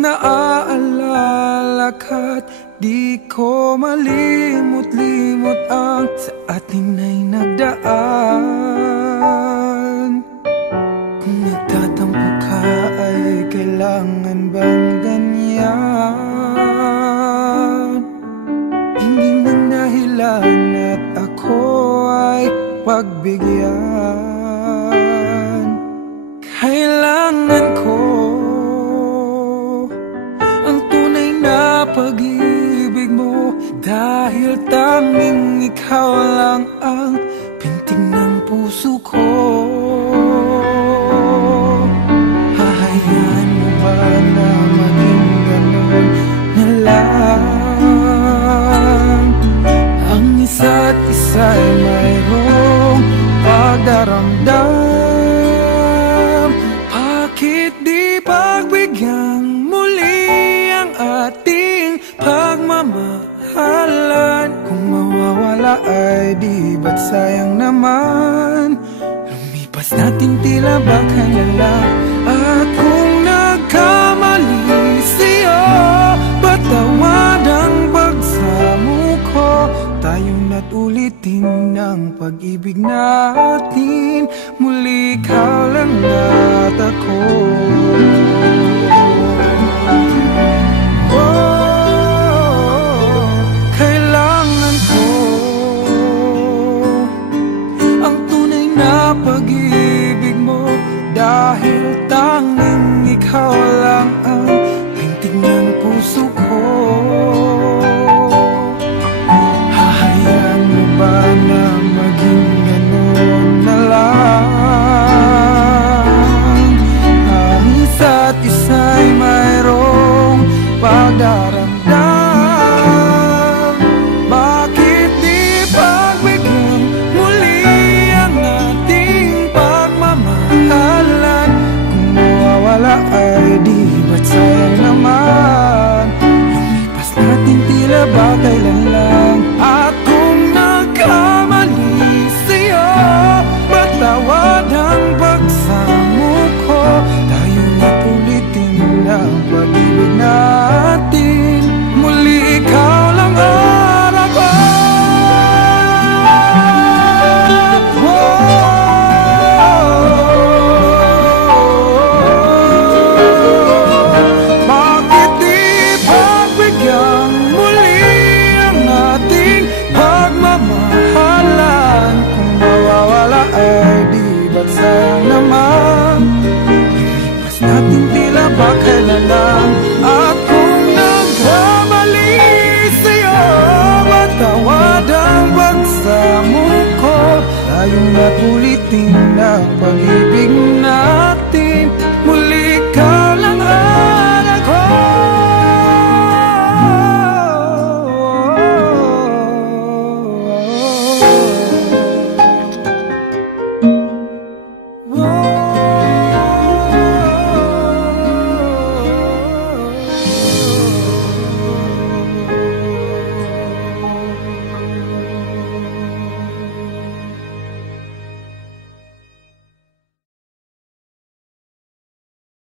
naaalala ka't di ko malimot-limot ang sa atin ay nagdaan. Kung nagtatampo ka ay kailangan bang ganyan? Hindi na dahilan at ako ay pagbigyan. Kailangan ko ang tunay na pag-ibig mo, dahil tanging ikaw lang ang pintig ng puso ko. Hahayaan mo ba na maging ganun na lang? Ang isa't isa'y mayroong pagdaramdam. Bakit di pagbigyan muli ang ating pagmamahalan? Kung mawawala ay di ba't sayang naman? Lumipas natin tila baka na lang. At kung nagkamali siya, patawad ang pagsamo ko. Tayong na't ulitin ang pag-ibig natin. Muli ikaw lang at ako. Kailangan ko ang tunay na pag-ibig mo, dahil tanging ikaw lang ang pintig ng puso ko. Hahayaan mo ba na maging ganun na lang? Ang isa't isa'y mayroong pagdaramdam. Bakit di pagbigyan muli ang ating pagmamahalan? Kung mawawala ay di ba't sayang naman? Lumipas natin tila ba kailan lang. At kung nagkamali siya, patawad ang pagsamo ko. Tayo na't ulitin ang pag-ibig natin. Muli ikaw lang at ako. Bakit di pagbigyan muli ang ating pagmamahalan? Kung mawawala ay di ba't sayang naman? Lumipas natin tila ba kailan lang. At kung nagkamali siya, matawad ang pagsamo ko. Tayong na't ulitin ang pag-ibig na